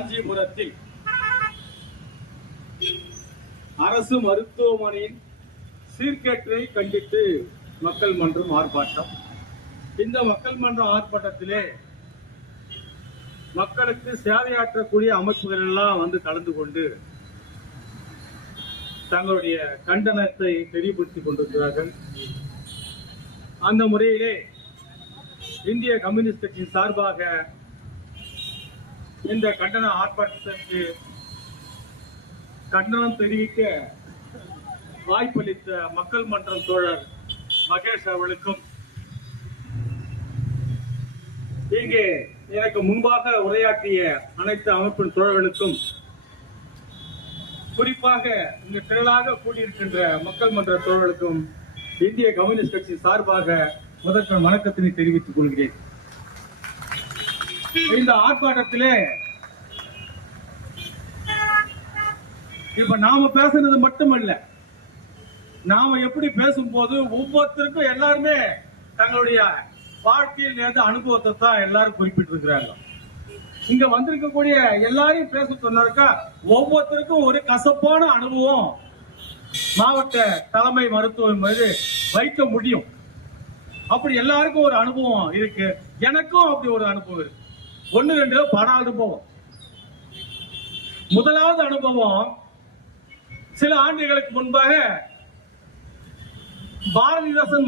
காஞ்சிபுரத்தில் அரசு மருத்துவமனையின் சீர்கேட்டை கண்டித்து மக்கள் மன்றம் ஆர்ப்பாட்டம். இந்த மக்கள் மன்ற ஆர்ப்பாட்டத்திலே மக்களுக்கு சேவையாற்றக்கூடிய அமைப்புகள் எல்லாம் வந்து கலந்து கொண்டு தங்களுடைய கண்டனத்தை தெளிவுபடுத்திக் கொண்டிருக்கிறார்கள். அந்த முறையிலே இந்திய கம்யூனிஸ்ட் கட்சியின் சார்பாக இந்த கண்டன ஆர்ப்பாட்டத்திற்கு கண்டனம் தெரிவிக்க வாய்ப்பளித்த மக்கள் மன்றம் தோழர் மகேஷ் அவர்களுக்கும், இங்கே எனக்கு முன்பாக உரையாற்றிய அனைத்து அமைப்பின் தோழர்களுக்கும், குறிப்பாக இங்கு திரளாக கூடியிருக்கின்ற மக்கள் மன்ற தோழர்களுக்கும் இந்திய கம்யூனிஸ்ட் கட்சி சார்பாக முதற்கண் வணக்கத்தினை தெரிவித்துக் கொள்கிறேன். இந்த ஆர்ப்பாட்டத்திலே இப்ப நாம பேசுறது மட்டுமல்ல, நாம எப்படி பேசும்போது ஒவ்வொருத்தருக்கும் எல்லாருமே தங்களுடைய வாழ்க்கையில் நேர்ந்த அனுபவத்தை தான் எல்லாரும் குறிப்பிட்டு இருக்கிறாங்க. இங்க வந்திருக்கக்கூடிய எல்லாரையும் பேச சொன்னாக்கா ஒவ்வொருத்தருக்கும் ஒரு கசப்பான அனுபவம் மாவட்ட தலைமை மருத்துவம் மீது வைக்க முடியும். அப்படி எல்லாருக்கும் ஒரு அனுபவம் இருக்கு. எனக்கும் அப்படி ஒரு அனுபவம் இருக்கு. 1-2 பல அனுபவம். முதலாவது அனுபவம், சில ஆண்டுகளுக்கு முன்பாக பாரதிதாசன்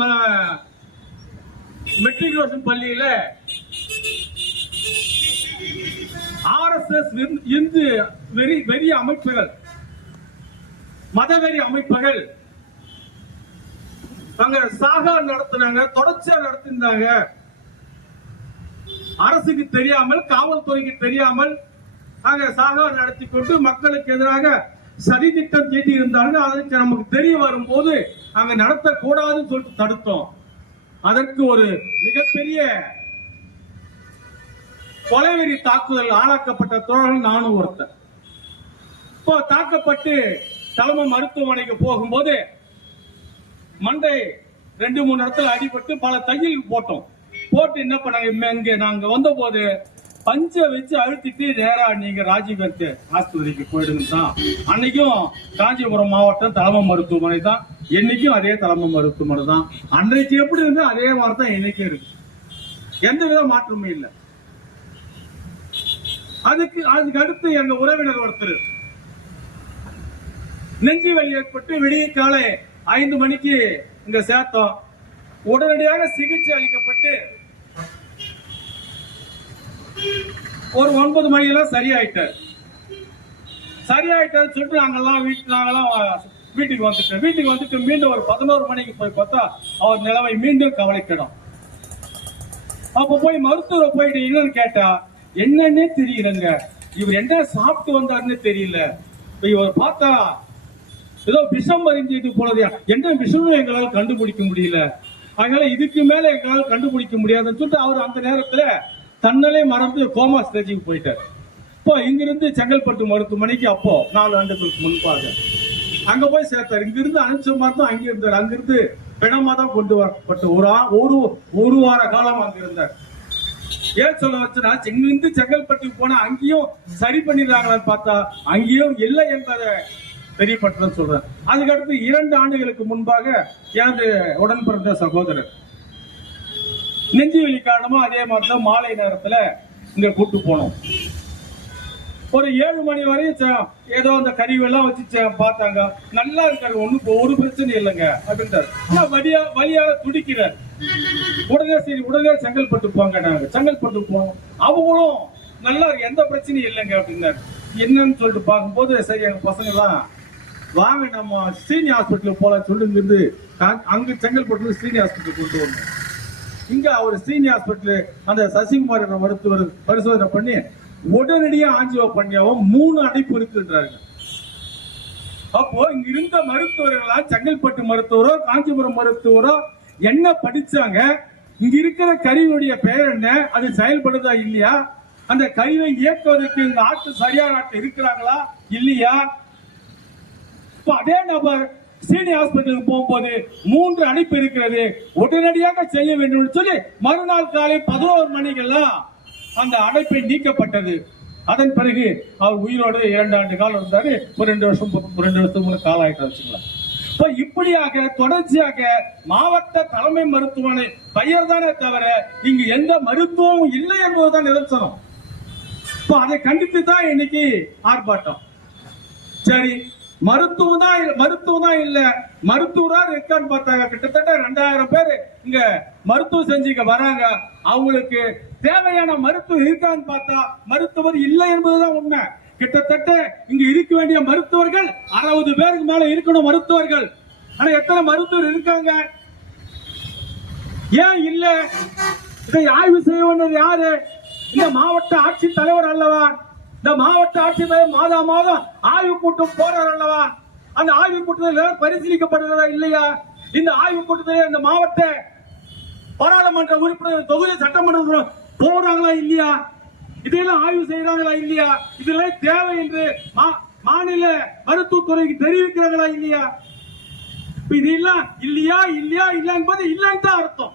மெட்ரிகுலேஷன் பள்ளியில RSS இந்து வெறி அமைப்புகள், மதவெறி அமைப்புகள் அங்க சாகா நடத்தினாங்க, தொடர்ச்சியா நடத்திருந்தாங்க. அரசுக்கு தெரியாமல், காவல்துறைக்கு தெரியாமல் அங்க சாகா நடத்தி கொண்டு மக்களுக்கு எதிராக சதி திட்டம் தீட்டி இருந்தாங்க. அதற்கு நமக்கு தெரிய வரும்போது அங்க நடத்தக்கூடாதுன்னு சொல்லிட்டு தடுத்தோம். அதற்கு ஒரு மிகப்பெரிய கொலைவெறி தாக்குதல் ஆளாக்கப்பட்ட தோழர்கள் நானும் ஒருத்தர். இப்போ தாக்கப்பட்டு தலைமை மருத்துவமனைக்கு போகும்போது மண்டை 2-3 இடத்துல அடிபட்டு பல தையல் போட்டோம். போட்டு என்ன பண்ணாங்க, இங்க நாங்க வந்த போது பஞ்ச வச்சு அழுத்திட்டு நேரா நீங்க ராஜீவ்காந்தி ஆஸ்பத்திரிக்கு போயிடுங்க தான். அன்னைக்கும் காஞ்சிபுரம் மாவட்டம் தலைமை மருத்துவமனை தான், என்னைக்கும் அதே தலைமை மருத்துவமனை தான். அன்றைக்கு எப்படி இருந்தா அதே மாதிரி தான் இன்னைக்கும் இருக்கு, எந்த வித மாற்றமும் இல்லை. அதுக்கு அடுத்து எங்க உறவினர் ஒருத்தர் நெஞ்சு வலி ஏற்பட்டு விடிய காலை 5 மணிக்கு இங்க சேர்த்தோம். உடனடியாக சிகிச்சை அளிக்கப்பட்டு ஒரு 9 மணியெல்லாம் சரியாயிட்டார் சொல்லிட்டு நாங்கெல்லாம் வீட்டுக்கு வந்துட்டு மீண்டும் ஒரு 11 மணிக்கு போய் பார்த்தா அவர் நிலைமை மீண்டும் கவலைக்கிடும். அப்ப போய் மருத்துவரை போயிட்டு என்னன்னு கேட்டா என்னன்னே தெரியலங்க, இவர் என்ன சாப்பிட்டு வந்தாருன்னு தெரியல, இவர் பார்த்தா ஏதோ விஷம் அறிஞ்சிட்டு போனது, என்ன விஷமும் எங்களால் கண்டுபிடிக்க முடியல, அதனால இதுக்கு மேல எங்களால் கண்டுபிடிக்க முடியாதுன்னு சொல்லிட்டு அவர் அந்த நேரத்துல தன்னலே மறந்து கோமா ஸ்டேஜுக்கு போயிட்டார். இப்போ இங்கிருந்து செங்கல்பட்டு மருத்துவமனைக்கு அப்போ 4 ஆண்டுகளுக்கு முன்பாக அங்க போய் சேர்த்தார். இங்கிருந்து அனுப்பிச்ச மாதிரி தான் அங்கே இருந்தார். அங்கிருந்து பிணமா தான் கொண்டு வரப்பட்ட ஒரு வார காலம் அங்க இருந்தார். ஏன் சொல்ல வச்சுன்னா, இங்கிருந்து செங்கல்பட்டுக்கு போனா அங்கேயும் சரி பண்ணிடுறாங்களான்னு பார்த்தா அங்கேயும் இல்லை என்பதை தெரியப்பட்டதுன்னு சொல்றேன். அதுக்கடுத்து 2 ஆண்டுகளுக்கு முன்பாக எனது உடன் பிறந்த சகோதரர் நெஞ்சு வலி காரணமா அதே மாதிரிதான் மாலை நேரத்துல இங்க கூட்டு போனோம். ஒரு 7 மணி வரையும் ஏதோ அந்த கருவெல்லாம் வச்சு பார்த்தாங்க. நல்லா இருக்காரு, ஒரு பிரச்சனை இல்லைங்க அப்படின்ட்டாரு. வழியாக துடிக்கிறார். உடனே செங்கல்பட்டு போங்க, நாங்க செங்கல்பட்டு போனோம். அவங்களும் நல்லா இருக்கு, எந்த பிரச்சனையும் இல்லைங்க அப்படின்னாரு. என்னன்னு சொல்லிட்டு பார்க்கும்போது சரி எங்க பசங்க எல்லாம் வாங்க நம்ம ஸ்ரீனி ஹாஸ்பிட்டலுக்கு போலாம் சொல்லிருந்து அங்க செங்கல்பட்டு ஸ்ரீனி ஹாஸ்பிட்டல் கொண்டு வரணும். இங்க அவர் ஸ்ரீனி ஹாஸ்பிட்டல் அந்த சசிகுமார் என்ற மருத்துவர் பரிசோதனை பண்ணி உடனடியா ஆஞ்சியோ பண்ணியாவும் 3 அடைப்பு இருக்குன்றாங்க. அப்போ இங்க இருந்த மருத்துவர்களா செங்கல்பட்டு மருத்துவரோ காஞ்சிபுரம் மருத்துவரோ என்ன படிச்சாங்க, இங்க இருக்கிற கருவியுடைய பெயர் என்ன, அது செயல்படுதா இல்லையா, அந்த கருவை இயக்குவதற்கு இந்த ஆட்கள் சரியான ஆட்கள் இருக்கிறாங்களா இல்லையா. அதே நபர் ஸ்ரீனி ஹாஸ்பிட்டலுக்கு போகும்போது 3 அடைப்பு இருக்கிறது, உடனடியாக செய்ய வேண்டும் சொல்லி மறுநாள் காலை 11 மணிக்கெல்லாம் அந்த அடைப்பை நீக்கப்பட்டது. அதன் பிறகு அவர் உயிரோடு 2 ஆண்டு காலம் இருந்தாரு. ஒரு 2 வருஷத்துக்கு காலம் ஆயிட்டு வச்சுக்கலாம். இப்ப இப்படியாக தொடர்ச்சியாக மாவட்ட தலைமை மருத்துவமனை பெயர் தானே தவிர இங்கு எந்த மருத்துவமும் இல்லை என்பதுதான் நிதர்சனம். இப்போ அதை கண்டித்து தான் இன்னைக்கு ஆர்ப்பாட்டம். சரி, மருத்துவம் தான் இல்ல, மருத்துவரா இருக்கான்னு பார்த்தாங்க. கிட்டத்தட்ட 2000 பேர் இங்க மருத்துவம் செஞ்சுக்க வராங்க. அவங்களுக்கு தேவையான மருத்துவம் இருக்கான்னு பார்த்தா மருத்துவர் இல்லை என்பதுதான் உண்மை. கிட்டத்தட்ட இங்க இருக்க வேண்டிய மருத்துவர்கள் 60 பேருக்கு மேல இருக்கணும் மருத்துவர்கள். ஆனா எத்தனை மருத்துவர் இருக்காங்க? ஏன் இல்ல? இதை ஆய்வு செய்ய வேண்டியது யாரு? இந்த மாவட்ட ஆட்சித் தலைவர் அல்லவா? இந்த மாவட்ட ஆட்சித்தலைவர் மாதம் ஆய்வு கூட்டம் போறார் அல்லவா? அந்த ஆய்வு கூட்டத்தில் பரிசீலிக்கப்படுகிறதா இல்லையா? இந்த ஆய்வு கூட்டத்தில் இந்த மாவட்ட பாராளுமன்ற உறுப்பினர் தொகுதி சட்டமன்ற போறாங்களா இல்லையா? இதெல்லாம் ஆய்வு செய்யறாங்களா இல்லையா? இதெல்லாம் தேவை என்று மாநில மருத்துவத்துறைக்கு தெரிவிக்கிறாங்களா இல்லையா? இதெல்லாம் இல்லையா என்பது இல்லைன்னு தான் அர்த்தம்.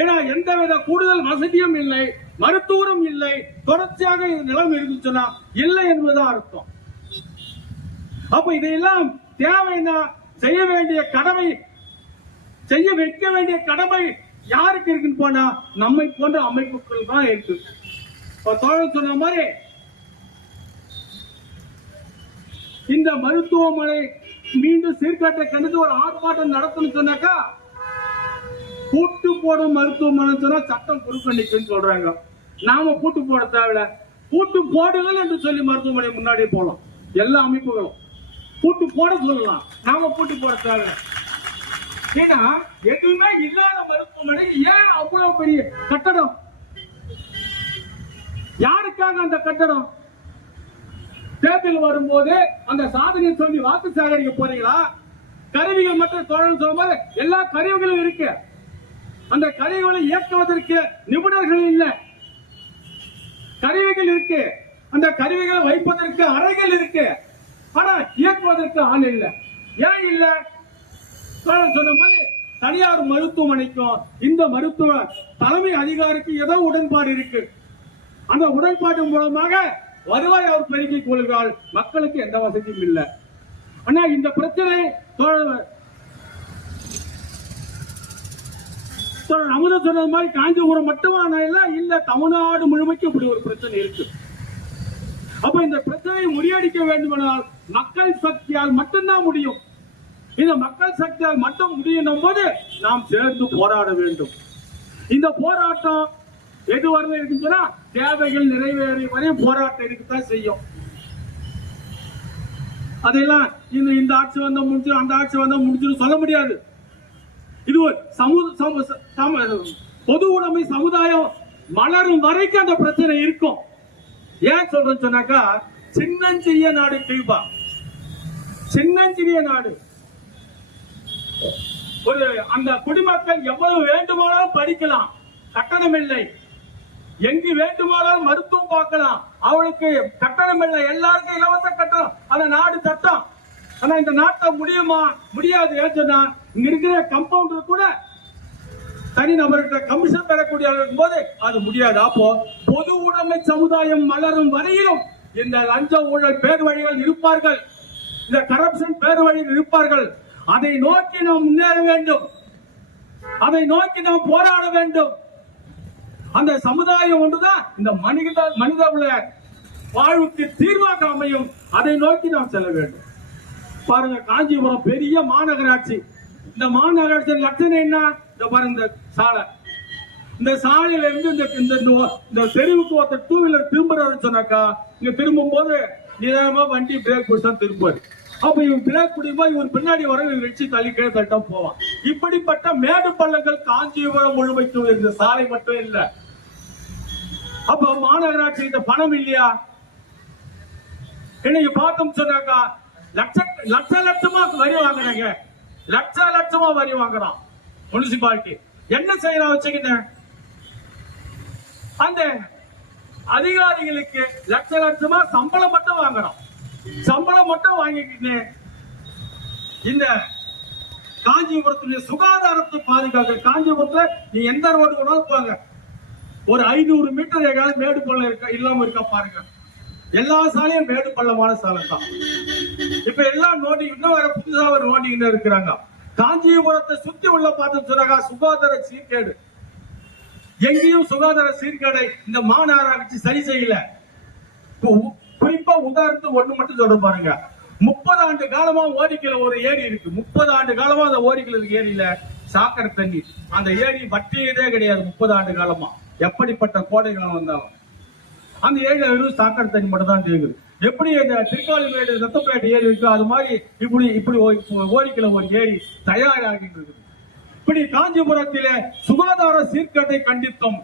ஏன்னா எந்தவித கூடுதல் வசதியும் இல்லை, மருத்துவரும் இல்லை, தொடர்ச்சியாக நிலைமை இருந்துச்சுன்னா இல்லை என்பதுதான் அர்த்தம். அப்ப இதையெல்லாம் தேவைன்னா செய்ய வைக்க வேண்டிய கடமை யாருக்கு இருக்குன்னு போனா நம்மை போன்ற அமைப்புகள் தான் இருக்கு. தோழர் சொன்ன மாதிரி இந்த மருத்துவமனை மீண்டும் சீர்காட்டை கண்டித்து ஒரு ஆர்ப்பாட்டம் நடத்தணும் சொன்னாக்கா, பூட்டு போடும் மருத்துவமனை சொன்னா சட்டம் குறுக்கணிக்குன்னு சொல்றாங்க. நாம பூட்டு போட தேவையில்ல, பூட்டு போடுங்கள் என்று சொல்லி மருத்துவமனை முன்னாடி போலாம். எல்லா அமைப்புகளும் பூட்டு போட சொல்லலாம், நாம பூட்டு போட தேவையில்லை. ஏன்னா எதுவுமே இல்லாத மருத்துவமனை ஏன் அவ்வளவு பெரிய கட்டடம்? யாருக்காக அந்த கட்டடம்? தேர்தல் வரும்போது அந்த சாதனையை சொல்லி வாக்கு சேகரிக்க போறீங்களா? கருவிகள் மட்டும் தொடர்ந்து சொல்லும்போது எல்லா கருவிகளும் இருக்கு. அந்த கருவிகளை இயக்குவதற்கு நிபுணர்கள் இல்ல, கருவிகள் இருக்கு. அந்த கருவிகளை வைப்பதற்கு அறைகள் இருக்கு, ஆனா இயக்குவதற்கு ஆள் இல்ல. ஏன் இல்ல? சொன்ன மாதிரி தனியார் மருத்துவமனைக்கும் இந்த மருத்துவ தலைமை அதிகாரிக்கு ஏதோ உடன்பாடு இருக்கு. அந்த உடன்பாடு மூலமாக வருவாய் அவர் பெருக்கிக் கொள்கிறார். மக்களுக்கு எந்த வசதியும் இல்லை. ஆனா இந்த பிரச்சனை அமுத சொன்னது மாதிரி காஞ்சிபுரம் மட்டுமான இல்ல, தமிழ்நாடு முழுமைக்கும் இப்படி ஒரு பிரச்சனை இருக்கு. அப்ப இந்த பிரச்சனையை முறியடிக்க வேண்டுமானால் மக்கள் சக்தியால் மட்டும்தான் முடியும். இந்த மக்கள் சக்தியால் மட்டும் முடியும் போது நாம் சேர்ந்து போராட வேண்டும். இந்த போராட்டம் எது வரல இருக்குன்னா தேவைகள் நிறைவேறிய வரை போராட்டம் இருக்குதான் செய்யும். அதெல்லாம் இந்த ஆட்சி வந்தா முடிஞ்சு, அந்த ஆட்சி வந்தா முடிஞ்சுன்னு சொல்ல முடியாது. இது பொது உடைமை சமுதாயம் மலரும் வரைக்கும் அந்த பிரச்சனை இருக்கும். ஏன் சொல்றேன்னு சொன்னாக்கா, சின்னஞ்சிறிய நாடு கியூபா, சின்னஞ்சிறிய நாடு. ஒரு அந்த குடிமக்கள் எவ்வளவு வேண்டுமானாலும் படிக்கலாம், கட்டணம் இல்லை. எங்கு வேண்டுமானாலும் மருத்துவம் பார்க்கலாம், அவளுக்கு கட்டணம் இல்லை. எல்லாருக்கும் இலவச கட்டணம், அந்த நாடு சட்டம். ஆனா இந்த நாட்டை முடியுமா? முடியாது. ஏன் சொன்னா இங்க இருக்கிற கம்பவுண்டர் கூட தனி நபர்கிட்ட கமிஷன் பெறக்கூடிய போது அது முடியாது. அப்போ பொது உடைமை சமுதாயம் மலரும் வரையிலும் இந்த லஞ்ச ஊழல் பேர் வழிகள் இருப்பார்கள், இந்த கரப்ஷன் பேர் வழியில் இருப்பார்கள். அதை நோக்கி நாம் முன்னேற வேண்டும், அதை நோக்கி நாம் போராட வேண்டும். அந்த சமுதாயம் ஒன்றுதான் இந்த மனித வாழ்வுக்கு தீர்வாக அமையும். அதை நோக்கி நாம் செல்ல வேண்டும். பாருங்க, காஞ்சிபுரம் பெரிய மாநகராட்சி. இந்த மாநகராட்சி லட்சணம் என்ன? இந்த பாருங்க, இந்த சாலை, இந்த சாலையில இருந்து இந்த தெருவுக்கு ஒருத்தர் 2 வீலர் திரும்புறாரு சொன்னாக்கா, இங்க திரும்பும் போது நிதானமா வண்டி பிரேக் பிடிச்சா திருப்பாரு. அப்ப இவன் பிரேக் பிடிக்கும்போது இவன் பின்னாடி வர வச்சு தள்ளி கீழே தட்ட போவான். இப்படிப்பட்ட மேடு பள்ளங்கள் காஞ்சிபுரம் முழுமைக்கும் இந்த சாலை மட்டும் இல்ல. அப்ப மாநகராட்சி இந்த பணம் இல்லையா? இன்னைக்கு பார்த்தோம் சொன்னாக்கா லட்சமா வரி வாங்குறாங்க, லட்சமா வரி வாங்குறான் முனிசிபாலிட்டி. என்ன செய்யலாம் வச்சுக்கிட்ட? அந்த அதிகாரிகளுக்கு லட்சமா சம்பளம் மட்டும் வாங்குறோம், சம்பளம் மட்டும் வாங்கிக்கிட்டு இந்த காஞ்சிபுரத்துடைய சுகாதாரத்தை பாதுகாக்க. காஞ்சிபுரத்துல நீ எந்த ரோடு வேணாலும் போங்க, ஒரு 500 மீட்டர் எங்காவது மேடு பள்ளம் இருக்கா இல்லாம இருக்கா பாருங்க. எல்லா சாலையும் மேடு பள்ளமான சாலை தான். இப்ப எல்லாம் நோண்டி இன்னும் வேற புதுசா ஒரு நோண்டிக்கிட்டு இருக்கிறாங்க. காஞ்சிபுரத்தை சுத்தி உள்ள பார்த்து சொன்னாங்க சுகாதார சீர்கேடு. எங்கேயும் சுகாதார சீர்கேடை இந்த மாநகராட்சி சரி செய்யல. குறிப்பா உதாரணத்துக்கு ஒண்ணு மட்டும் சொல்ற பாருங்க. 30 ஆண்டு காலமா ஓரிக்கல ஒரு ஏரி இருக்கு. 30 ஆண்டு காலமா அந்த ஓரிக்கல ஏரியில சாக்கடை தண்ணி, அந்த ஏரி வற்றியதே கிடையாது. 30 ஆண்டு காலமா எப்படிப்பட்ட கோடை காலம் வந்தாலும் அந்த ஏரியில வெறும் சாக்கடை தண்ணி மட்டும் தான் தேங்குது. எப்படி இந்த திருக்காலிமேடு ரத்தப்பேட்டை ஏரி இருக்கு அது மாதிரி இப்படி ஓரிக்கல ஒரு ஏரி தயாராகிட்டு இருக்குது. இப்படி காஞ்சிபுரத்திலே சுகாதார சீர்கேட்டை கண்டித்தும்,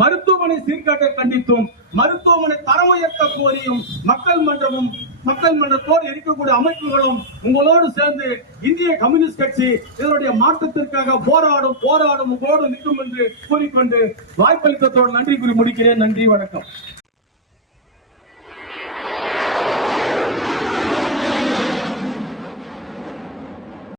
மருத்துவமனை சீர்கேட்டை கண்டித்தும், மருத்துவமனை தரம் உயர்த்த கோரியும் மக்கள் மன்றத்தோடு இருக்கக்கூடிய அமைப்புகளும் உங்களோடு சேர்ந்து இந்திய கம்யூனிஸ்ட் கட்சி இதனுடைய மாற்றத்திற்காக போராடும் உங்களோடு நிற்கும் என்று கூறிக்கொண்டு வாய்ப்பளித்ததோடு நன்றி கூறி முடிக்கிறேன். நன்றி, வணக்கம்.